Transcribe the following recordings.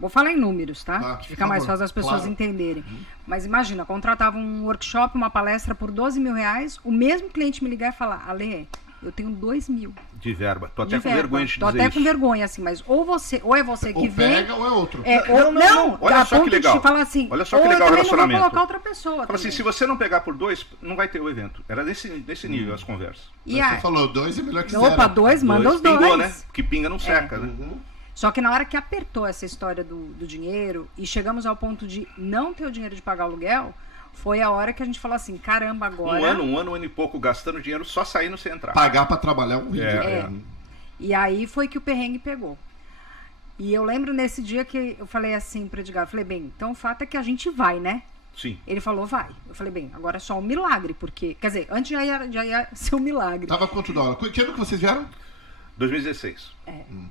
Vou falar em números, tá? Tá, Que fica mais fácil as pessoas claro. entenderem. Mas imagina, contratava um workshop, uma palestra por R$ 12.000, o mesmo cliente me ligar e falar, Ale, eu tenho 2.000. De verba. Tô até De com verba. vergonha de Tô dizer até isso. com vergonha, assim, mas ou é você que Ou vem... pega ou é outro. Não. Olha a só que ponto legal. de falar assim, Olha só ou que eu legal o também não vou relacionamento. colocar outra pessoa. Fala assim, também. se você não pegar por 2, não vai ter o evento. Era nesse nível as conversas. E Você aí, falou 2 é melhor que 0. opa, 2, manda os 2. Pingou, né? Porque pinga não seca, né? Só que na hora que apertou essa história do dinheiro e chegamos ao ponto de não ter o dinheiro de pagar o aluguel, foi a hora que a gente falou assim, caramba, agora... Um ano e pouco gastando dinheiro só saindo sem entrar. Pagar pra trabalhar um vídeo. E aí foi que o perrengue pegou. E eu lembro nesse dia que eu falei assim pro Edgar, eu falei, bem, então o fato é que a gente vai, né? Sim. Ele falou, vai. Eu falei, bem, agora é só um milagre, porque... Quer dizer, antes já ia ser um milagre. Tava quanto dólar? Que ano que vocês vieram? 2016.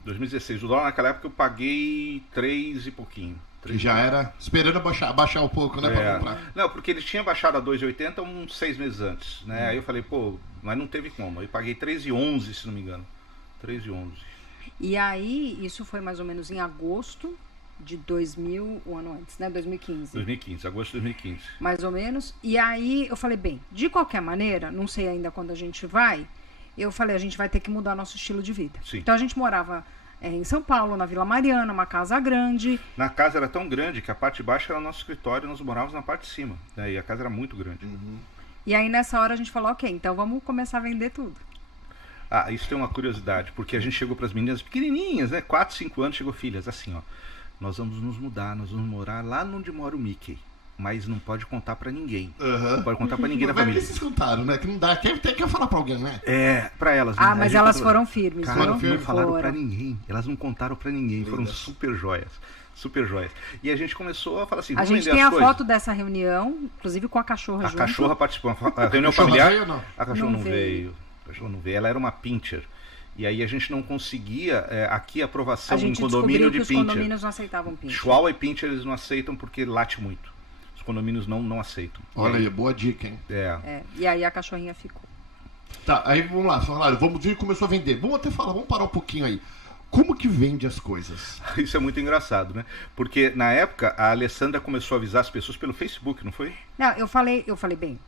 2016. O dólar naquela época eu paguei 3 e pouquinho. Que já era esperando baixar um pouco, né? Pra comprar. Não, porque ele tinha baixado a 2,80 uns 6 meses antes, né? Aí eu falei, pô, mas não teve como. Aí eu paguei 3,11, se não me engano. 3,11. E aí, isso foi mais ou menos em agosto de 2000, o ano antes, né? 2015. 2015, agosto de 2015. Mais ou menos. E aí eu falei, bem, de qualquer maneira, não sei ainda quando a gente vai, eu falei, a gente vai ter que mudar nosso estilo de vida. Sim. Então a gente morava em São Paulo, na Vila Mariana, uma casa grande. Na casa era tão grande que a parte de baixo era o nosso escritório e nós morávamos na parte de cima, né? E a casa era muito grande. E aí nessa hora a gente falou, ok, então vamos começar a vender tudo. Ah, isso tem uma curiosidade, porque a gente chegou para as meninas pequenininhas, né? 4, 5 anos, chegou filhas, assim, ó. Nós vamos nos mudar, nós vamos morar lá onde mora o Mickey. Mas não pode contar pra ninguém. Não pode contar pra ninguém da Mas família. que vocês contaram, né? Que não dá. Quer falar pra alguém, né? É, pra elas. Ah, né? mas A gente elas falou, foram firmes, cara, viu? não falaram Foram. pra ninguém. Elas não contaram pra ninguém. Foram super joias. Super joias. E a gente começou a falar assim, A vamos gente vender tem as a coisas. foto dessa reunião, inclusive com a cachorra A junto. cachorra participou. A reunião cachorra familiar. veio ou não? A cachorra Não não veio. A cachorra não veio. Ela era uma pincher. E aí a gente não conseguia aqui aprovação A em gente condomínio descobriu que de os pincher. condomínios não aceitavam pincher. Chihuahua e pincher eles não aceitam porque late muito. Os condomínios não aceitam. Olha aí, boa dica, hein? E aí a cachorrinha ficou. Tá, aí vamos lá, falaram, vamos ver, começou a vender. Vamos até falar, vamos parar um pouquinho aí. Como que vende as coisas? Isso é muito engraçado, né? Porque na época a Alessandra começou a avisar as pessoas pelo Facebook, não foi? Não, eu falei, bem,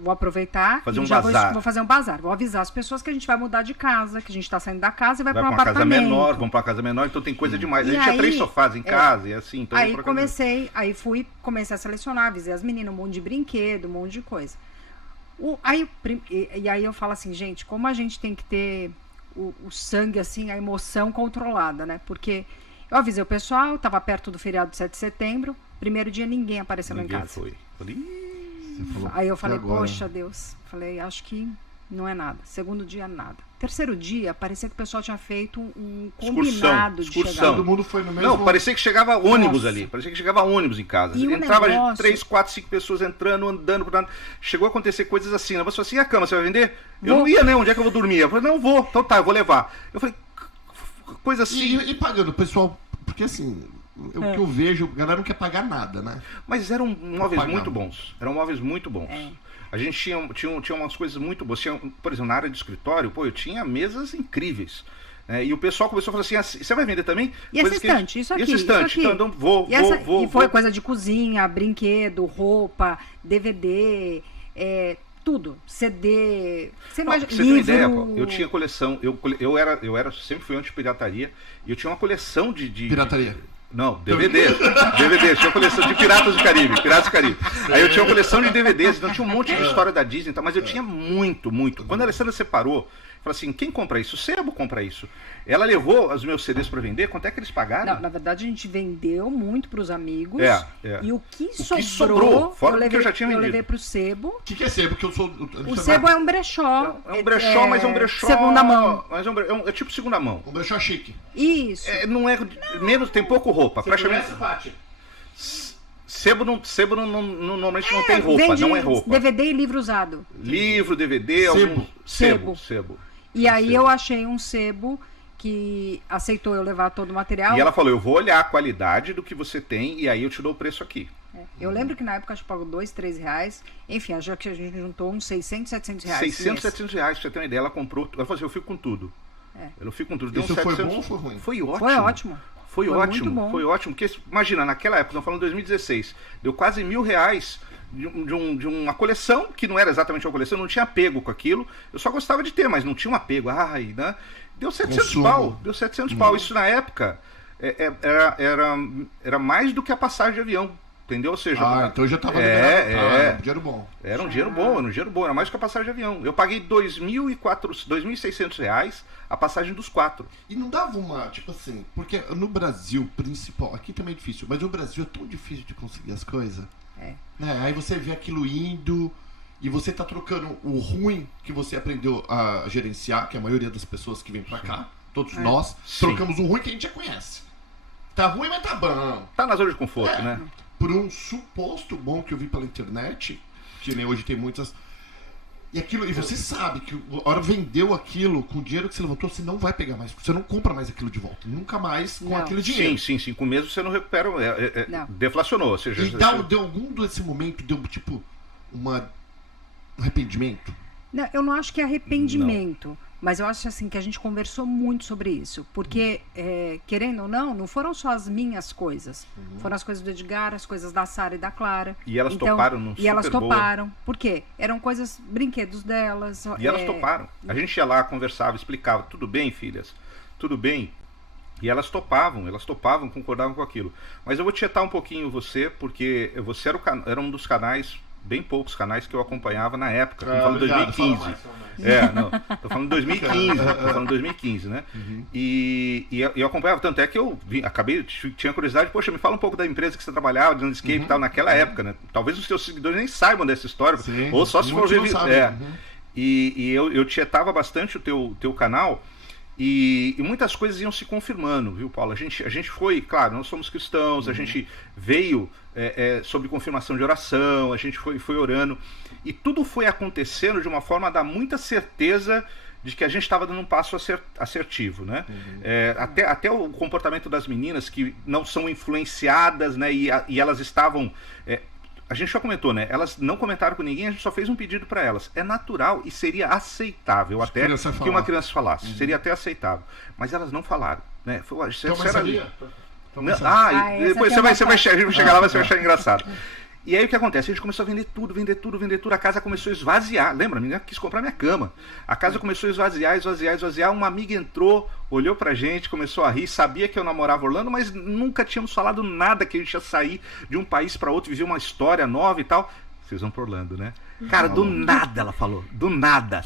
vou aproveitar Fazer e um já bazar. vou fazer um bazar. Vou avisar as pessoas que a gente vai mudar de casa, que a gente tá saindo da casa e vai Vai para pra um uma casa apartamento. menor, vamos pra uma casa menor, então tem coisa demais. E A gente tinha aí, 3 sofás em casa e assim, então Aí vamos pra casa comecei a selecionar, avisei as meninas, um monte de brinquedo, um monte de coisa. E aí eu falo assim, gente, como a gente tem que ter o sangue, assim, a emoção controlada, né? Porque eu avisei o pessoal, tava perto do feriado de 7 de setembro, primeiro dia ninguém apareceu lá em Ninguém casa. foi. Falei, "Ih". Aí eu falei, agora? poxa Deus, falei, acho que não é nada. Segundo dia, nada. Terceiro dia, parecia que o pessoal tinha feito um combinado de excursão. chegar. Todo mundo foi no mesmo... Não, parecia que chegava ônibus Nossa. ali. Parecia que chegava ônibus em casa. E o Entrava negócio- 3, 4, 5 pessoas entrando, andando. Chegou a acontecer coisas assim. Ela falou assim, e a cama, você vai vender? Eu Vou. não ia, né? Onde é que eu vou dormir? Eu falei, não, vou. Então tá, eu vou levar. Eu falei, coisa assim. E pagando, o pessoal... Porque assim, o que eu vejo, a galera não quer pagar nada, né? Mas eram móveis Pagava. muito bons. Eram móveis muito bons. A gente tinha umas coisas muito boas. Tinha, por exemplo, na área de escritório, pô, eu tinha mesas incríveis. E o pessoal começou a falar assim, você vai vender também? E essa Coisas que- estante, isso aqui, E essa estante, isso aqui. então vou. E foi coisa de cozinha, brinquedo, roupa, DVD, tudo. CD, você Não, imagina, pra você ter uma livro. ideia, pô, eu tinha coleção, sempre fui anti-pirataria, e eu tinha uma coleção de... Pirataria. Não, DVDs. DVDs, tinha uma coleção de Piratas do Caribe. Aí eu tinha uma coleção de DVDs, então tinha um monte de história da Disney, mas eu tinha muito. Quando a Alessandra separou, falou assim, quem compra isso? O Sebo compra isso. Ela levou os meus CDs para vender, quanto é que eles pagaram? Não, na verdade a gente vendeu muito para os amigos. E o que sobrou, fora do que eu já tinha eu vendido. levei para o Sebo. O que é sebo? Que eu sou... O Sebo é um brechó. É um brechó, mas é um brechó... Segunda mão. Mas é tipo segunda mão. Um brechó chique. Isso. Não é... Menos, tem pouco roupa. Praticamente... Pati? Sebo normalmente não tem roupa, vende não é roupa. DVD e livro usado. Livro, DVD, alguns... Sebo. E aí eu achei um sebo que aceitou eu levar todo o material. E ela falou, eu vou olhar a qualidade do que você tem e aí eu te dou o preço aqui. Eu lembro que na época a gente pagou R$2, R$3. Enfim, já que a gente juntou uns 600, 700 reais. 600, 700 reais, pra você ter uma ideia. Ela comprou, ela falou assim, eu fico com tudo. Eu fico com tudo. Deu Isso uns foi 700. bom ou foi ruim? Foi ótimo. Foi ótimo. Foi ótimo, muito bom. foi ótimo. Porque, imagina, naquela época, estamos falando de 2016, deu quase R$1.000 de uma coleção, que não era exatamente uma coleção, eu não tinha apego com aquilo. Eu só gostava de ter, mas não tinha um apego. Ai, né? Deu 700 Consumo. pau. Deu 700 pau. Isso na época era mais do que a passagem de avião. Entendeu? Ou seja, então já tava liberado. Dinheiro bom. Era um dinheiro bom, era mais do que a passagem de avião. Eu paguei R$2.600 a passagem dos 4. E não dava uma, tipo assim, porque no Brasil, principal, aqui também é difícil, mas no Brasil é tão difícil de conseguir as coisas. Aí você vê aquilo indo e você tá trocando o ruim que você aprendeu a gerenciar, que é a maioria das pessoas que vêm pra cá, todos nós, trocamos o ruim que a gente já conhece. Tá ruim, mas tá bom. Tá na zona de conforto, né? Por um suposto bom que eu vi pela internet, que nem hoje tem muitas. E você sabe que a hora vendeu aquilo com o dinheiro que você levantou, você não vai pegar mais. Você não compra mais aquilo de volta. Nunca mais com aquele dinheiro. Sim. Com meses você não recupera. Deflacionou. Ou seja, E deu algum desse momento, deu tipo um arrependimento? Não, eu não acho que é arrependimento. Mas eu acho assim que a gente conversou muito sobre isso. Porque, querendo ou não foram só as minhas coisas. Foram as coisas do Edgar, as coisas da Sara e da Clara. E elas toparam num E elas toparam. Por quê? Eram coisas, brinquedos delas. E elas toparam. A gente ia lá, conversava, explicava. Tudo bem, filhas? Tudo bem? E elas topavam, concordavam com aquilo. Mas eu vou tietar um pouquinho você, porque você era um dos canais, bem poucos canais que eu acompanhava na época. Estamos falando de 2015. Tô falando de 2015, né? E eu acompanhava, tanto é que eu tinha curiosidade, poxa, me fala um pouco da empresa que você trabalhava, de landscape e tal, naquela época, né? Talvez os seus seguidores nem saibam dessa história, ou só se for ver. E eu tietava bastante o teu canal. E muitas coisas iam se confirmando, viu, Paulo? A gente foi, claro, nós somos cristãos, a gente veio sob confirmação de oração, a gente foi orando, e tudo foi acontecendo de uma forma a dar muita certeza de que a gente estava dando um passo assertivo, né? Até o comportamento das meninas, que não são influenciadas, né? E elas estavam... a gente já comentou, né? Elas não comentaram com ninguém, a gente só fez um pedido para elas. É natural e seria aceitável até que uma criança falasse. Seria até aceitável. Mas elas não falaram, né? Depois você vai chegar lá, você vai achar engraçado. E aí o que acontece? A gente começou a vender tudo. A casa começou a esvaziar. Lembra? A menina quis comprar minha cama. A casa começou a esvaziar. Uma amiga entrou, olhou pra gente, começou a rir, sabia que eu namorava Orlando, mas nunca tínhamos falado nada que a gente ia sair de um país para outro, viver uma história nova e tal. Vocês vão pra Orlando, né? Cara, do nada ela falou. Do nada.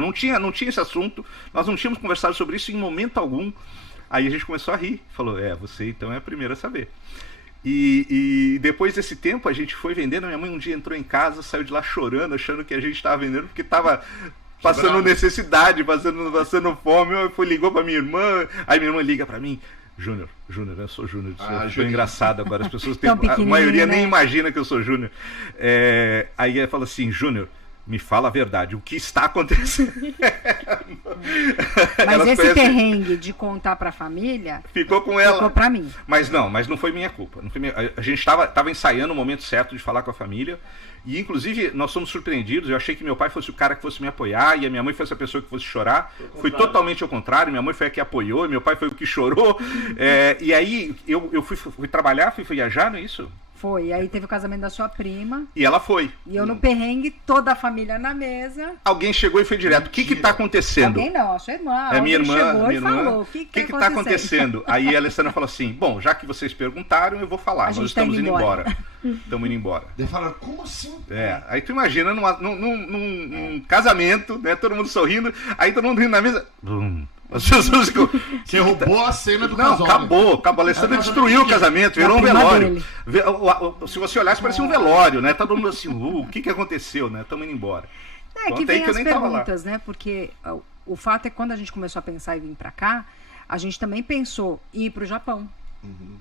Não tinha esse assunto. Nós não tínhamos conversado sobre isso em momento algum. Aí a gente começou a rir. Falou, você então é a primeira a saber. E depois desse tempo a gente foi vendendo. Minha mãe um dia entrou em casa, saiu de lá chorando, achando que a gente estava vendendo porque estava passando necessidade, passando fome. Ligou para minha irmã, aí minha irmã liga para mim: Júnior, eu sou Júnior. Foi engraçado agora, as pessoas a maioria nem imagina que eu sou Júnior. Aí ela fala assim: Júnior, me fala a verdade, o que está acontecendo? Mas esse perrengue de contar pra família ficou com ela. Ficou pra mim. Mas não foi minha culpa. A gente estava ensaiando o momento certo de falar com a família. E inclusive nós fomos surpreendidos. Eu achei que meu pai fosse o cara que fosse me apoiar e a minha mãe fosse a pessoa que fosse chorar. Foi totalmente ao contrário. Minha mãe foi a que apoiou e meu pai foi o que chorou. E aí eu fui trabalhar, fui viajar, não é isso? Foi, aí teve o casamento da sua prima. E ela foi. E eu no perrengue, toda a família na mesa. Alguém chegou e foi direto. O que tá acontecendo? Alguém não, a sua irmã. Minha irmã chegou minha e irmã. Falou, o que tá acontecendo? Aí a Alessandra falou assim: bom, já que vocês perguntaram, eu vou falar. Nós estamos indo embora. Estamos indo embora. Daí falaram, como assim? Aí tu imagina num casamento, né? Todo mundo sorrindo, aí todo mundo rindo na mesa. As pessoas... Você roubou a cena do casal. Acabou. A Alessandra destruiu o casamento, virou um velório. Se você olhasse, parecia um velório, né? Todo mundo assim, o que aconteceu, né? Estamos indo embora. Que vem as perguntas, né? Porque o fato é que quando a gente começou a pensar em vir pra cá, a gente também pensou em ir pro Japão.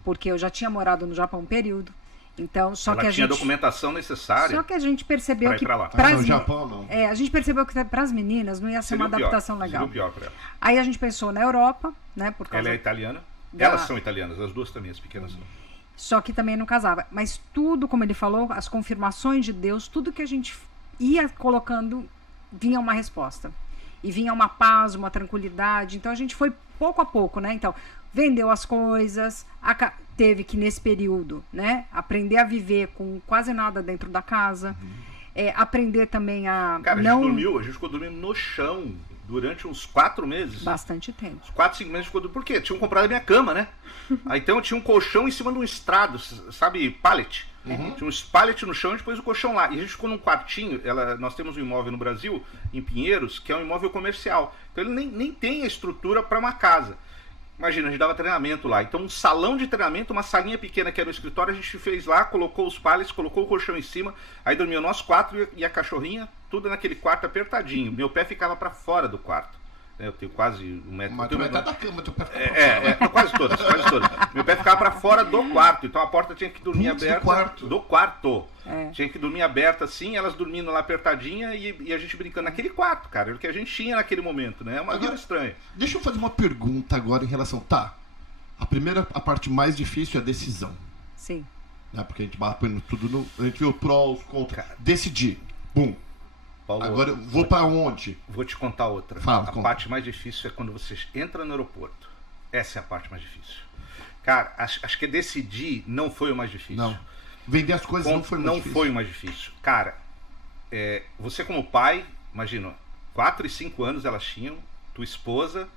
Porque eu já tinha morado no Japão um período. Então, ela tinha a documentação necessária. Só que a gente percebeu que no Japão não. a gente percebeu que para as meninas não ia ser uma adaptação legal. Pior pra ela. Aí a gente pensou na Europa, né? Por causa ela é italiana. Elas são italianas, as duas também, as pequenas são. Só que também não casava. Mas tudo, como ele falou, as confirmações de Deus, tudo que a gente ia colocando, vinha uma resposta. E vinha uma paz, uma tranquilidade. Então a gente foi pouco a pouco, né? Então, vendeu as coisas, teve que, nesse período, né, aprender a viver com quase nada dentro da casa, aprender também a Cara, não... a gente ficou dormindo no chão durante uns 4 meses. Bastante tempo. Uns 4, 5 meses ficou dormindo. Por quê? Tinham comprado a minha cama, né? Aí então eu tinha um colchão em cima de um estrado, sabe, pallet. Tinha um pallet no chão e depois o colchão lá. E a gente ficou num quartinho, nós temos um imóvel no Brasil, em Pinheiros, que é um imóvel comercial. Então ele nem tem a estrutura para uma casa. Imagina, a gente dava treinamento lá. Então um salão de treinamento, uma salinha pequena que era no escritório, a gente fez lá, colocou os pallets, colocou o colchão em cima, aí dormiam nós 4 e a cachorrinha, tudo naquele quarto apertadinho. Meu pé ficava para fora do quarto. Eu tenho quase 1 metro. Mas metade da cama, teu pé ficava quase todas. Meu pé ficava para fora do quarto, então a porta tinha que dormir aberta. Do quarto. Tinha que dormir aberta assim, elas dormindo lá apertadinha e a gente brincando naquele quarto, cara. Era o que a gente tinha naquele momento, né? É uma vida estranha. Deixa eu fazer uma pergunta agora em relação... A parte mais difícil é a decisão. Sim. Né? Porque a gente vai põe tudo a gente vê o pró, os contras. Decidir. Bum. Paulo, agora eu vou para onde? Vou te contar outra. Fala, a parte mais difícil é quando você entra no aeroporto. Essa é a parte mais difícil. Cara, acho que decidir não foi o mais difícil. Não. Vender as coisas não foi mais difícil. Não foi o mais difícil. Cara, você como pai, imagina, 4 e 5 anos elas tinham, tua esposa,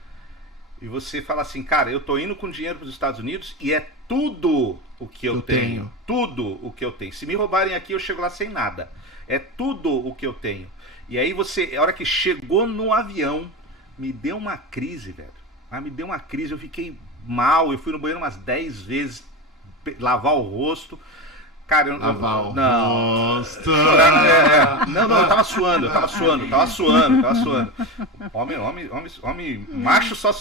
e você fala assim, cara, eu tô indo com dinheiro para os Estados Unidos e é tudo o que eu tenho. Tudo o que eu tenho. Se me roubarem aqui, eu chego lá sem nada. É tudo o que eu tenho. E aí a hora que chegou no avião, me deu uma crise, velho. Me deu uma crise, eu fiquei mal, eu fui no banheiro umas 10 vezes, lavar o rosto. Cara, eu não. Não, eu tava suando. Homem, macho só